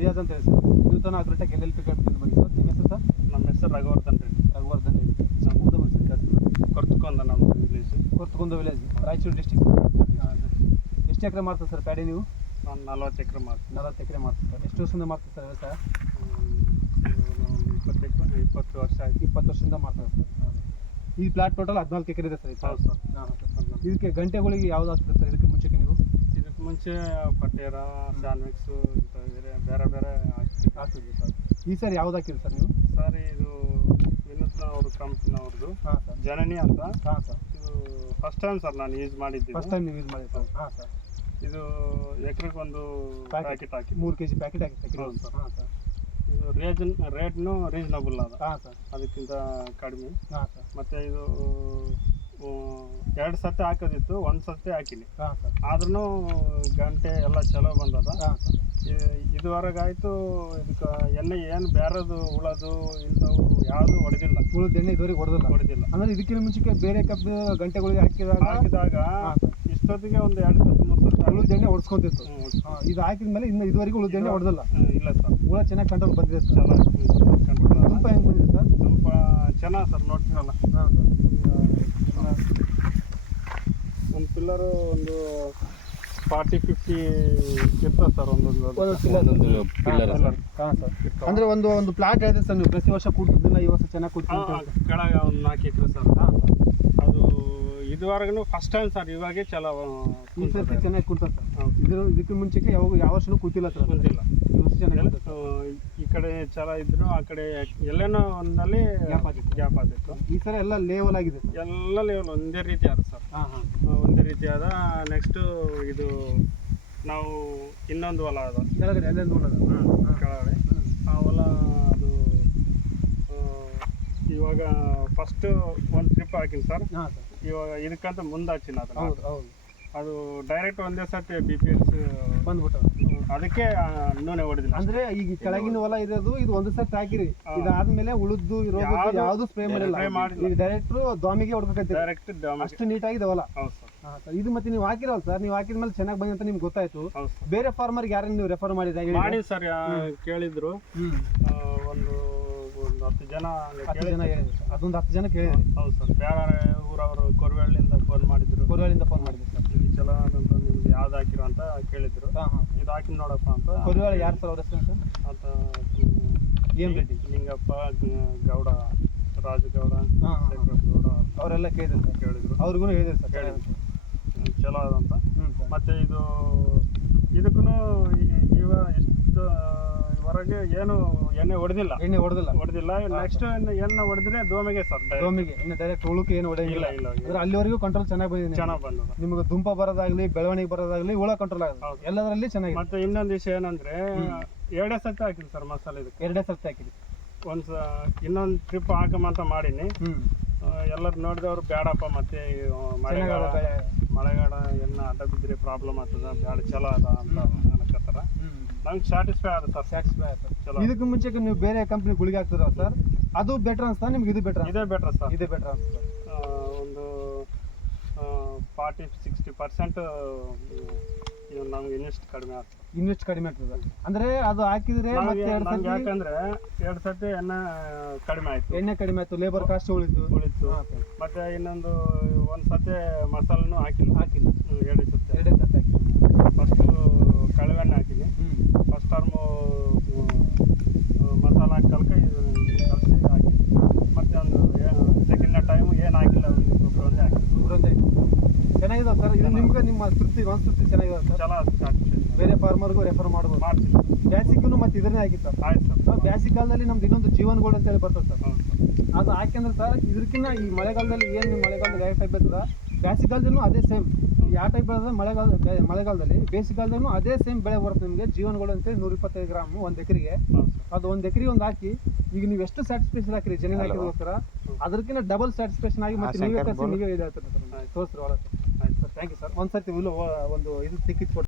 ರಿಯಾಜ್ ಅಂತ ಹೇಳಿ sir, Nutana agritech LLP capital ಬಗ್ಗೆ ಸರ್. ನಿಮ್ಮ ಹೆಸರು ಸರ್? ನಮ್ಮ ಹೆಸರು ರಘುವರ್ಧನ್ ರೆಡ್ಡಿ. ರಘುವರ್ಧನ್ ರೆಡ್ಡಿ ಸರ್. ನಮ್ಮ ಊದ ಬಸ್ ಸರ್, ಕೊರ್ತಕೊಂಡ ನಮ್ಮ village. Korthakonda village, Raichur district. ಎಷ್ಟು ಎಕರೆ ಮಾಡ್ತಾರೆ ಸರ್ ಪ್ಯಾಡಿ ನೀವು? ನಾನು 40 ಎಕರೆ ಮಾಡ್ತೀನಿ. 40 ಎಕರೆ ಮಾಡ್ತೀವಿ ಸರ್. ಎಷ್ಟು ವರ್ಷದಿಂದ ಮಾಡ್ತೀವಿ ಸರ್ ವ್ಯವಸಾಯ? 20 ವರ್ಷ ಆಯ್ತು. 20 ವರ್ಷದಿಂದ ಮಾಡ್ತಾರೆ ಸರ್. ಈ ಪ್ಲಾಟ್ ಟೋಟಲ್ 14 ಎಕರೆ ಇದೆ ಸರ್. ಹೌದು ಸರ್. ಇದಕ್ಕೆ ಗಂಟೆಗಳಿಗೆ ಯಾವ್ದು ಹಾಕ್ತಾರೆ ಸರ್? ಇದಕ್ಕೆ ಮುಂಚೆಗೆ ನೀವು? ಇದಕ್ಕೆ ಮುಂಚೆ ಪಟೇರ, ಸ್ಯಾನ್ವಿಕ್ಸು ಇಂಥ ಬೇರೆ ಬೇರೆ ಹಾಕ್ತಿದ್ವಿ ಸರ್. ಈ ಸರ್ ಯಾವ್ದು ಹಾಕಿರಿ ಸರ್ ನೀವು? ಸರ್ ಇದು ವಿನೂತ್ನ ಅವ್ರ ಕಂಪ್ನಿನವ್ರದ್ದು ಹಾಂ ಸರ್. ಜನನಿ ಅಂತ. ಹಾಂ ಸರ್. ಇದು ಫಸ್ಟ್ ಟೈಮ್ ಸರ್ ನಾನು ಯೂಸ್ ಮಾಡಿದ್ದೀನಿ. ಫಸ್ಟ್ ಟೈಮ್ ನೀವು ಯೂಸ್ ಮಾಡಿ ಸರ್? ಹಾಂ ಸರ್. ಇದು ಎಕರೆಗೆ ಒಂದು ಪ್ಯಾಕೆಟ್ ಹಾಕಿ 3 kg ಪ್ಯಾಕೆಟ್ ಹಾಕಿ. ಹೌದು ಸರ್. ಹಾಂ ಸರ್. ಇದು ರೇಟ್ನು ರೀಸನಬಲ್ ಅದ. ಹಾಂ ಸರ್. ಅದಕ್ಕಿಂತ ಕಡಿಮೆ. ಹಾಂ ಸರ್. ಮತ್ತು ಇದು 2 ಸತಿ ಹಾಕೋದಿತ್ತು, 1 ಸತಿ ಹಾಕಿನಿ. ಹಾಂ ಸರ್. ಆದ್ರೂ ಗಂಟೆ ಎಲ್ಲ ಚಲೋ ಬಂದದ. ಹಾಂ ಸರ್. ಇದುವರೆಗೆ ಆಯಿತು. ಇದಕ್ಕೆ ಎಣ್ಣೆ ಏನು ಬೇರೆದು ಉಳೋದು ಇಂಥವು ಯಾವುದು ಹೊಡೆದಿಲ್ಲ. ಉಳಿದ ಎಣ್ಣೆ ಇದುವರೆಗೆ ಹೊಡೆದಿಲ್ಲ. ಅಂದ್ರೆ ಇದಕ್ಕಿಂತ ಮುಂಚೆಗೆ ಬೇರೆ ಕಬ್ಬು ಗಂಟೆಗಳಿಗೆ ಹಾಕಿದಾಗ ಇಷ್ಟೊತ್ತಿಗೆ ಒಂದು 2 ಸತಿ 3 ಸತಿ ಉಳಿದ ಎಣ್ಣೆ ಹೊಡ್ಸ್ಕೊಂತಿತ್ತು. ಇದು ಹಾಕಿದ್ಮೇಲೆ ಇನ್ನು ಇದುವರೆಗೂ ಉಳಿದ ಎಣ್ಣೆ ಹೊಡೆದಿಲ್ಲ. ಇಲ್ಲ ಸರ್. ಹುಳ ಚೆನ್ನಾಗಿ ಕಂಟ್ರೋಲ್ ಬಂದಿದೆ ಸರ್. ಚೆನ್ನಾಗಿ ಕಂಟ್ರೋಲ್. ತುಂಬ ಹೆಂಗೆ ಬಂದಿದೆ ಸರ್? ಸ್ವಲ್ಪ ಚೆನ್ನಾಗಿ ಸರ್, ನೋಡ್ತೀರಲ್ಲ. ಹಾಂ ಸರ್. ಒಂದು ಪಿಲ್ಲರು ಒಂದು 40-50 ಇರ್ತದೆ ಸರ್. ಒಂದೊಂದು ಪಿಲ್ಲರ್. ಹಾಂ ಸರ್. ಅಂದರೆ ಒಂದು ಪ್ಲಾಟ್ ಹೇಳಿದ್ರೆ ಸರ್ ನೀವು ಪ್ರತಿ ವರ್ಷ ಕೂಡ್ತಿದ್ದಿಲ್ಲ, ಈ ವರ್ಷ ಚೆನ್ನಾಗಿ ಕೂಡ್ತೀವಿ. ಕೆಳಗೆ ಒಂದು 4 ಎಕರೆ ಸರ್. ಹಾಂ ಸರ್. ಅದು ಇದುವರೆಗೂ ಫಸ್ಟ್ ಟೈಮ್ ಸರ್. ಇವಾಗೆ ಚಲೋ ಈ ಸರ್ತಿ ಚೆನ್ನಾಗಿ ಕೂಡ್ತದೆ ಸರ್. ಹೌದು. ಇದಕ್ಕೆ ಮುಂಚೆಗೆ ಯಾವ ವರ್ಷನೂ ಕೂತಿಲ್ಲ ಸರ್. ಕುಂತಿಲ್ಲ. ಈ ವರ್ಷ ಚೆನ್ನಾಗಿ ಈ ಕಡೆ ಚಲೋ ಇದ್ರು, ಆ ಕಡೆ ಎಲ್ಲೇನೋ ಒಂದಲ್ಲಿ ಗ್ಯಾಪ್ ಆಗಿತ್ತು. ಈ ಸಲ ಎಲ್ಲ ಲೇವಲ್ ಆಗಿದೆ ಸರ್. ಎಲ್ಲ ಲೆವೆಲ್ ಒಂದೇ ರೀತಿ ಆದ ಸರ್. ಹಾಂ ಹಾಂ. ಒಂದೇ ರೀತಿ ಆದ. ನೆಕ್ಸ್ಟು ಇದು ನಾವು ಇನ್ನೊಂದು ಹೊಲ ಅದ ಕೆಳಗಡೆ ಅಲ್ಲೇ ನೋಡೋದು. ಕೆಳಗಡೆ ಆ ಹೊಲ. ಅದು ಇವಾಗ ಫಸ್ಟ್ ಒಂದು ಟ್ರಿಪ್ ಹಾಕಿನಿ ಸರ್. ಹಾಂ ಸರ್. ಇವಾಗ ಇದಕ್ಕಂತ ಮುಂದೆ ಹಚ್ಚಿನ ಅದನ್ನ. ಹೌದು ಹೌದು. ಅದು ಡೈರೆಕ್ಟ್ ಒಂದೇ ಸರ್ತಿ BPS ಬಂದ್ಬಿಟ್ಟು ಅದಕ್ಕೆ ನೂನೆ ಹೊಡೆದಿಲ್ಲ. ಅಂದ್ರೆ ಈಗ ಕೆಳಗಿನ ಹೊಲ ಇರೋದು ಇದು ಒಂದು ಸರ್ತಿ ಹಾಕಿರಿ, ಇದಾದ್ಮೇಲೆ ಉಳಿದು ಇರೋದು ಯಾವ್ದು ಸ್ಪ್ರೇ ಮಾಡಿಲ್ಲ. ಈಗ ಡೈರೆಕ್ಟ್ ದ್ವಾಮಿಗೆ ಹೊಡ್ಬೇಕಂತ ಡೈರೆಕ್ಟ್ ಅಷ್ಟು ನೀಟಾಗಿದೆ ಹೊಲ. ಹೌದು ಸರ್. ಹಾಂ ಸರ್. ಇದು ಮತ್ತೆ ನೀವು ಹಾಕಿರಲ್ಲ ಸರ್, ನೀವು ಹಾಕಿದ್ಮೇಲೆ ಚೆನ್ನಾಗಿ ಬಂದಿ ಅಂತ ನಿಮ್ಗೆ ಗೊತ್ತಾಯ್ತು. ಹೌದು ಸರ್. ಬೇರೆ ಫಾರ್ಮರ್ಗೆ ಯಾರನ್ನ ನೀವು ರೆಫರ್ ಮಾಡಿ ಸರ್ ಕೇಳಿದ್ರು. ಒಂದು 10 ಜನ ಹೇಳಿದ್ರು. ಅದೊಂದು 10 ಜನ ಕೇಳಿದ್ರಿ? ಹೌದು ಸರ್. ಬೇರೆ ಊರವರು ಕೊರವಳ್ಳಿಯಿಂದ ಫೋನ್ ಮಾಡಿದ್ರು. ಕೊರವಳ್ಳಿಯಿಂದ ಫೋನ್ ಮಾಡಿದ್ರು ಸರ್. ಇಲ್ಲಿ ಚಲೋ ಆದಂತ ನಿಮ್ದು ಯಾವ್ದು ಹಾಕಿರೋ ಅಂತ ಕೇಳಿದ್ರು. ಹಾಂ ಹಾಂ. ಇದು ಹಾಕಿ ನೋಡಪ್ಪ ಅಂತ. ಕೊರವಳ್ಳಿ ಯಾರು ಸರ್ ಅವ್ರ ಹೆಸರು ಸರ್? ಅಂತ ಎಂ ರೆಡ್ಡಿ, ಲಿಂಗಪ್ಪ, ಗೌಡ, ರಾಜಗೌಡ, ಗೌಡ ಅವರೆಲ್ಲ ಕೇಳಿದ್ರು ಸರ್. ಕೇಳಿದ್ರು. ಅವ್ರಿಗೂ ಹೇಳಿದ್ರು ಸರ್ ಚಲೋ ಆದಂತ. ಮತ್ತೆ ಇದಕ್ಕೂ ಇವ ಇಷ್ಟು ಹೊರಗೆ ಏನು ಎಣ್ಣೆ ಹೊಡೆದಿಲ್ಲ. ನೆಕ್ಸ್ಟ್ ಎಣ್ಣೆ ಹೊಡೆದ್ರೆ ದೋಮೆಗೆ ಸರ್. ದೋಮಿಗೆ ಇನ್ನು ಡೈರೆಕ್ಟ್ ಉಳುಕು ಏನು ಹೊಡೆಯಿಲ್ಲ. ಇಲ್ಲ. ಅಲ್ಲಿವರೆಗೂ ಕಂಟ್ರೋಲ್ ಚೆನ್ನಾಗಿ ಬಂದಿದೆ. ಚೆನ್ನಾಗಿ ಬಂದದ. ನಿಮಗೆ ದುಂಪ ಬರೋದಾಗ್ಲಿ, ಬೆಳವಣಿಗೆ ಬರೋದಾಗ್ಲಿ, ಹುಳ ಕಂಟ್ರೋಲ್ ಆಗುತ್ತೆ. ಎಲ್ಲದರಲ್ಲಿ ಚೆನ್ನಾಗಿ. ಮತ್ತೆ ಇನ್ನೊಂದು ವಿಷಯ ಏನಂದ್ರೆ 2 ಸತಿ ಹಾಕಿನಿ ಸರ್ ಮಸಾಲೆ. ಇದಕ್ಕೆ 2 ಸರ್ತಿ ಹಾಕಿದ್ವಿ. ಇನ್ನೊಂದು ಟ್ರಿಪ್ ಹಾಕಮಂತ ಮಾಡೀನಿ. ಎಲ್ಲರೂ ನೋಡಿದವ್ರು ಬೇಡಪ್ಪ, ಮತ್ತೆ ಮಳೆಗಾಲ ಎಣ್ಣೆ ಅಡ್ಡ ಬಿದ್ದರೆ ಪ್ರಾಬ್ಲಮ್ ಆಗ್ತದ, ಬೇಡ ಚಲೋ ಅದ ಅಂತ ಅನ್ಕೋತಾರ. ನಂಗೆ ಸ್ಯಾಟಿಸ್ಫೈ ಆದ ಸರ್. ಸ್ಯಾಟಿಸ್ಫೈ ಆಯ್ತು ಚಲೋ. ಇದಕ್ಕೆ ಮುಂಚೆ ನೀವು ಬೇರೆ ಕಂಪ್ನಿ ಗುಳಿಗೆ ಹಾಕ್ತಿರ ಸರ್, ಅದು ಬೆಟರ್ ಅನ್ಸ್ತಾ ನಿಮ್ಗೆ? ಇದು ಬೆಟರ್? ಇದೇ ಬೆಟರ್ ಸರ್. ಇದೇ ಬೆಟರ್ ಅನ್ಸುತ್ತೆ. ಒಂದು 40-60% ನಮ್ಗೆ ಇನ್ವೆಸ್ಟ್ ಕಡಿಮೆ ಆಗ್ತದೆ. ಅಂದ್ರೆ ಅದು ಹಾಕಿದ್ರೆ ಯಾಕಂದ್ರೆ 2 ಸತಿ ಎಣ್ಣೆ ಕಡಿಮೆ ಆಯ್ತು. ಲೇಬರ್ ಕಾಸ್ಟ್ ಉಳಿತು. ಮತ್ತೆ ಇನ್ನೊಂದು 1 ಸತಿ ಮಸಾಲನು ಹಾಕಿಲ್ಲ. 2 ಸತಿ ಹಾಕಿ. ಫಸ್ಟ್ ಕಳವೆಣ್ಣೆ ಹಾಕಿನಿ. ಫಸ್ಟ್ ಟರ್ಮು ಮಸಾಲ ಹಾಕಿ ಕಲಸಿ ಹಾಕಿ. ಮತ್ತೆ ಒಂದು ಸೆಕೆಂಡ್ ಟೈಮು ಏನು ಹಾಕಿಲ್ಲ, ಒಂದೇ ಹಾಕಿ. ಚೆನ್ನಾಗಿದೆ ಸರ್. ಇದು ನಿಮ್ಗೆ ನಿಮ್ಮ ತೃಪ್ತಿ ಚೆನ್ನಾಗಿದೆ ಸರ್. ಚಲೋ. ಬೇರೆ ಫಾರ್ಮರ್ಗೂ ರೆಫರ್ ಮಾಡ್ಬೋದು. ಮಾಡ್ತೀನಿ. ಬ್ಯಾಸಿಗೂ ಮತ್ತೆ ಇದನ್ನೇ ಹಾಕಿ ಸರ್. ಆಯ್ತು ಸರ್. ಬ್ಯಾಸಿಕ್ ಕಾಲದಲ್ಲಿ ನಮ್ದು ಇನ್ನೊಂದು ಜೀವನ್ ಗೋಲ್ಡ್ ಅಂತ ಹೇಳಿ ಬರ್ತದೆ ಸರ್. ಅದು ಹಾಕ್ಯಂದ್ರೆ ಸರ್ ಇದಕ್ಕಿಂತ ಈ ಮಳೆಗಾಲದಲ್ಲಿ ಏನು ಮಳೆಗಾಲದಲ್ಲಿ ಯಾವ ಟೈಪ್ ಬರ್ತದೆ, ಬ್ಯಾಸಿಗಾಲದಲ್ಲೂ ಅದೇ ಸೇಮ್ ಯಾವ ಟೈಪ್ ಬೆಳೆದ್ರೆ ಮಳೆಗಾಲದಲ್ಲಿ ಬೇಸಿಗೆಗಾಲದಲ್ಲೂ ಅದೇ ಸೇಮ್ ಬೆಳೆ ಬರುತ್ತೆ ನಿಮಗೆ. ಜೀವನ್ ಗೋಲ್ಡ್ ಅಂತೇಳಿ 125 ಗ್ರಾಮ್ 1 ಎಕರೆಗೆ. ಅದು 1 ಎಕರೆಗೆ ಒಂದು ಹಾಕಿ ಈಗ ನೀವು ಎಷ್ಟು ಸ್ಯಾಟಿಸ್ಫ್ಯಾಕ್ಷನ್ ಹಾಕಿರಿ ಜನ ಹಾಕಿರೋಸ್ಕರ ಅದಕ್ಕಿಂತ ಡಬಲ್ ಸ್ಯಾಟಿಸ್ಫ್ಯಾಕ್ಷನ್ ಆಗಿ ಮತ್ತೆ ನೀವೇ ಇದು ಹೇಳ್ತಾರೆ ಸರ್. ತೋರಿಸ್ರಿ ಹೊಲ ಸರ್. ಆಯ್ತು ಸರ್. Thank you sir. ಒಂದು ಸರ್ತಿ ಒಂದು ಇದು ಟಿಕೆಟ್ ಕೊಟ್ಟು